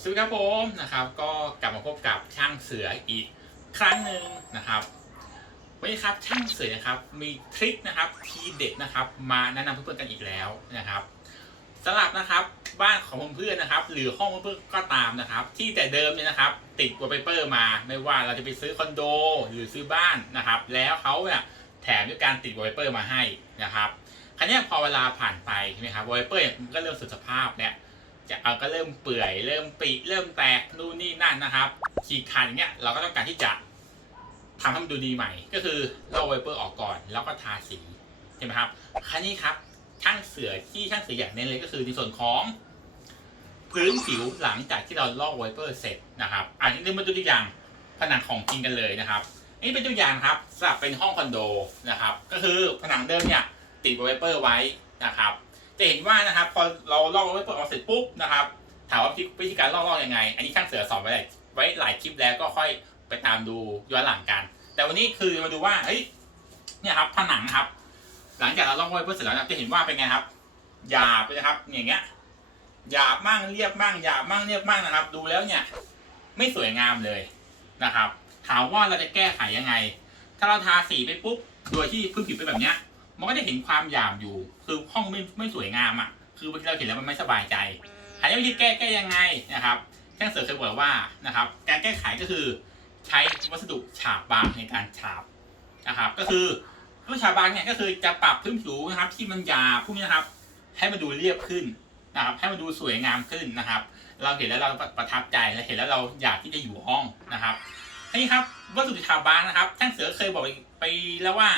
สวัสดีครับผมนะครับ ก็กลับมาพบกับช่างเสืออีกครั้งหนึ่งนะครับวันนี้ครับช่างเสือนะครับมีทริคนะครับทีเด็ดนะครับ มาแนะนำเพื่อนๆกันอีกแล้วนะครับสำหรับนะครับบ้านของเพื่อนๆนะครับ หรือห้องเพื่อนๆก็ตามนะครับ ที่แต่เดิมเนี่ยนะครับ ติดวอลเปเปอร์มาไม่ว่าเราจะไปซื้อคอนโดหรือซื้อบ้านนะครับ แล้วเขาเนี่ยแถมด้วยการติดวอลเปเปอร์มาให้นะครับครั้นี้พอเวลาผ่านไปใช่ไหมครับวอลเปเปอร์มันก็เริ่มสุดสภาพเนี่ย จะเอาก็เริ่มเปื่อย เริ่มปริเริ่มแตกนู่นนี่นั่นนะครับขีดขันเนี่ยเราก็ต้องการที่จะทำให้มันดูดีใหม่ ก็คือลอกไวเปอร์ออกก่อน แล้วก็ทาสีใช่ไหมครับครั้นี้ครับช่างเสือที่ช่างเสืออยากเน้นเลยก็คือในส่วนของพื้นผิวหลังจากที่เราลอกไวเปอร์เสร็จนะครับอันนี้เรามาดูตัวอย่างผนังของจริงกันเลยนะครับนี่เป็นตัวอย่างครับสำหรับเป็นห้องคอนโดนะครับ ก็คือผนังเดิมเนี่ยติดไวเปอร์ไว้นะครับ จะเห็นว่านะครับ พอเราลอกไว้เปิดออกเสร็จปุ๊บนะครับ ถามว่าวิธีการลอกลอกยังไง อันนี้ช่างเสือสอนไว้หลายไว้หลายคลิปแล้วก็ค่อยไปตามดูย้อนหลังกัน แต่วันนี้คือมาดูว่าเฮ้ยเนี่ยครับผนังครับ หลังจากเราลอกไว้เพื่อเสร็จแล้วจะเห็นว่าเป็นไงครับหยาบนะครับอย่างเงี้ยหยาบมั่งเรียบมั่งหยาบมั่งเรียบมั่งนะครับ ดูแล้วเนี่ย ไม่สวยงามเลยนะครับ ถามว่าเราจะแก้ไขยังไง ถ้าเราทาสีไปปุ๊บโดยที่พื้นผิวเป็นแบบเนี้ย มันก็จะเห็นความหยาบอยู่ คือห้องไม่ไม่สวยงามอะ คือบางทีเราเห็นแล้วมันไม่สบายใจ หาวิธีแก้แก้ยังไงนะครับช่างเสริมเคยบอกว่านะครับ การแก้ไขก็คือใช้วัสดุฉาบบางในการฉาบนะครับ ก็คือวัสดุฉาบบางเนี่ยก็คือจะปรับพื้นผิวนะครับ ที่มันหยาบพวกนี้นะครับ ให้มันดูเรียบขึ้นนะครับ ให้มันดูสวยงามขึ้นนะครับ เราเห็นแล้วเราประทับใจและเห็นแล้วเราอยากที่จะอยู่ห้องนะครับนี้ครับวัสดุฉาบบางนะครับช่างเสือเคยบอกไปแล้วว่า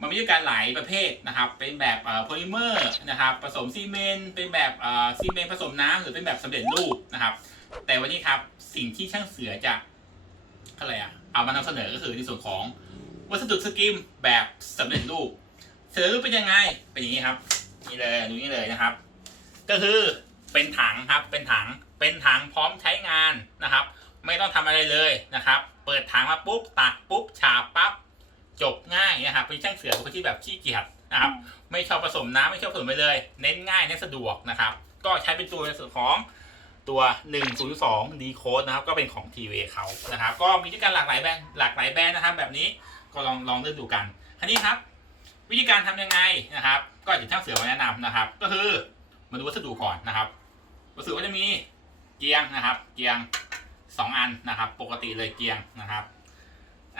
มันมีด้วยกันหลายประเภทนะครับ เป็นแบบโพลิเมอร์นะครับ ผสมซีเมนต์ เป็นแบบซีเมนต์ผสมน้ำหรือเป็นแบบสำเร็จรูปนะครับ แต่วันนี้ครับสิ่งที่ช่างเสือจะอะไรอะเอามานำเสนอก็คือในส่วนของวัสดุสกิมแบบสำเร็จรูปสำเร็จรูปเป็นยังไง เป็นอย่างนี้ครับ นี่เลยดูนี่เลยนะครับ ก็คือเป็นถังครับ เป็นถัง เป็นถังพร้อมใช้งานนะครับ ไม่ต้องทำอะไรเลยนะครับ เปิดถังมาปุ๊บตักปุ๊บฉาบปั๊บ จบง่ายนะครับเป็นช่างเสือคนที่แบบขี้เกียจนะครับ ไม่ชอบผสมน้ำไม่ชอบผสมไปเลย เน้นง่ายเน้นสะดวกนะครับ ก็ใช้เป็นตัวในส่วนของตัว 102 D Code นะครับ ก็เป็นของ TV เขานะครับ ก็มีด้วยกันหลากหลายแบรนด์หลากหลายแบรนด์นะครับ แบบนี้ก็ลองลองเลือกดูกันคันนี้ครับ วิธีการทำยังไงนะครับ ก็เดี๋ยวช่างเสือมาแนะนำนะครับ ก็คือมาดูวัสดุก่อนนะครับวัสดุก็จะมีเกียงนะครับ เกียง 2 อันนะครับ ปกติเลยเกียงนะครับ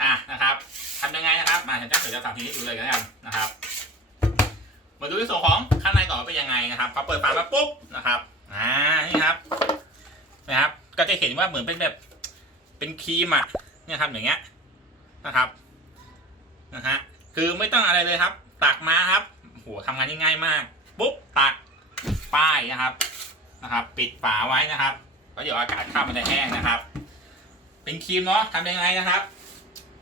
อะนะครับทำยังไงนะครับ มาเดี๋ยวจะเสือจะสาธิตให้ดูเลยกันนะครับ มาดูในส่วนของข้างในก่อนว่าเป็นยังไงนะครับพอเปิดฝามาปุ๊บนะครับอ่านี่ครับนะครับ ก็จะเห็นว่าเหมือนเป็นแบบเป็นครีมอะเนี่ยครับอย่างเงี้ยนะครับนะฮะคือไม่ต้องอะไรเลยครับ ตักมาครับโหทำงานง่ายมากปุ๊บตักป้ายนะครับนะครับ ปิดฝาไว้นะครับแล้วเดี๋ยวอากาศเข้ามันจะแห้งนะครับ เป็นครีมเนาะทำยังไงนะครับ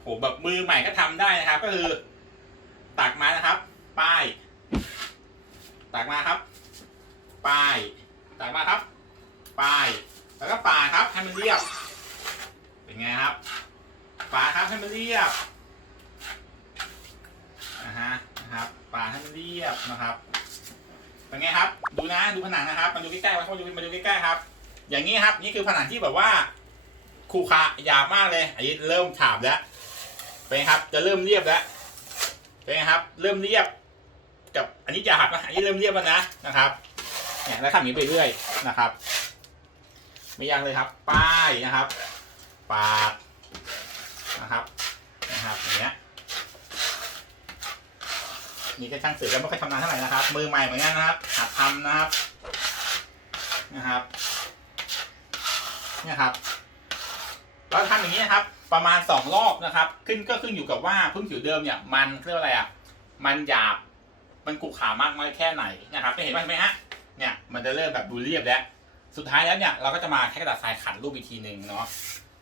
โหแบบมือใหม่ก็ทำได้นะครับ ก็คือตักมานะครับ ป้าย ตักมาครับ ป้าย ตักมาครับ ป้าย แล้วก็ปาครับให้มันเรียบ เป็นไงครับปาครับให้มันเรียบนะฮะนะครับปาให้มันเรียบนะครับ เป็นไงครับ ดูนะดูผนังนะครับมาดูใกล้ๆมาดูมาดูใกล้ๆครับ อย่างนี้ครับ นี่คือผนังที่แบบว่า คู่คาหยาบมากเลยอันนี้เริ่มฉาบแล้ว เป็นครับ จะเริ่มเรียบแล้วเป็นครับ เริ่มเรียบ กับอันนี้จะหักนะอันนี้เริ่มเรียบแล้วนะนะครับเนี่ยแล้วทำอย่างนี้ไปเรื่อยนะครับ ไม่ยากเลยครับ ป้ายนะครับ ปาดนะครับนะครับอย่างเงี้ยนี่แค่ช่างเสือก็ไม่ค่อยทำนานเท่าไหร่นะครับ มือใหม่เหมือนกันนะครับหัดทำนะครับนะครับเนี่ยครับ เราทำอย่างนี้นะครับ ประมาณสองรอบนะครับ ขึ้นก็ขึ้นอยู่กับว่าพื้นผิวเดิมเนี่ยมันเรียกว่าอะไรอะมันหยาบมันกุขามากน้อยแค่ไหนนะครับไม่เห็นว่าเห็นไหมฮะเนี่ยมันจะเริ่มแบบดูเรียบแล้วสุดท้ายแล้วเนี่ยเราก็จะมาแค่กระดาษทรายขันรูปอีกทีหนึ่งเนาะ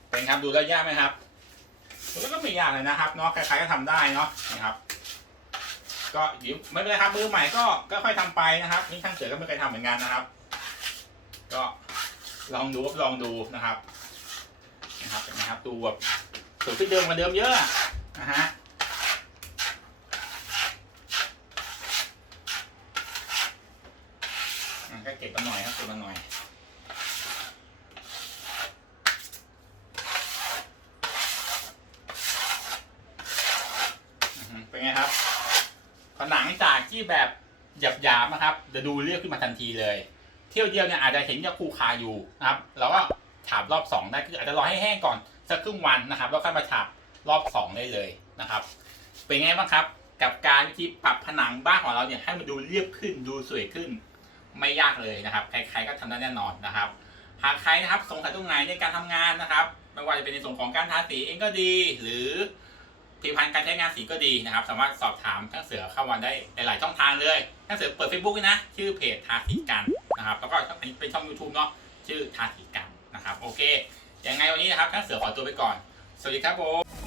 เป็นครับดูแล้วยากไหมครับมันก็ไม่ยากเลยนะครับเนาะใครๆก็ทำได้เนาะนะครับ ก็เดี๋ยวไม่เป็นไรครับมือใหม่ก็ก็ค่อยทำไปนะครับนี่ช่างเสือก็ไม่เคยทำเหมือนกันนะครับ ก็ลองดูก็ลองดูนะครับ นะครับเห็นไหมครับดูแบบสูยขึ้นเดิมกว่าเดิมเยอะนะฮะก็เก็บมาหน่อยครับเก็บมาหน่อยเป็นไงครับผนังจากที่แบบหยาบๆนะครับจะดูเรียกขึ้นมาทันทีเลย เที่ยวเดียวเนี่ยอาจจะเห็นยาคูคาอยู่นะครับ แล้วก็ ฉาบรอบสองได้คืออาจจะรอให้แห้งก่อนสักครึ่งวันนะครับ แล้วค่อยมาฉาบรอบสองได้เลยนะครับ เป็นไงบ้างครับกับการวิธีปรับผนังบ้านของเราเนี่ยให้มันดูเรียบขึ้นดูสวยขึ้น ไม่ยากเลยนะครับ ใครๆก็ทำได้แน่นอนนะครับ หากใครนะครับสงสัยตรงไหนในการทำงานนะครับไม่ว่าจะเป็นในส่วนของการทาสีเองก็ดี หรือผลิตภัณฑ์การใช้งานสีก็ดีนะครับ สามารถสอบถามช่างเสือเข้ามาได้หลาย ๆ ช่องทางเลยช่างเสือเปิด Facebook ด้วยนะ ชื่อเพจทาสีกันนะครับ แล้วก็อันนี้เป็นช่อง YouTube เนาะชื่อทาสีกัน นะครับโอเคยังไงวันนี้นะครับช่างเสือขอตัวไปก่อน สวัสดีครับผม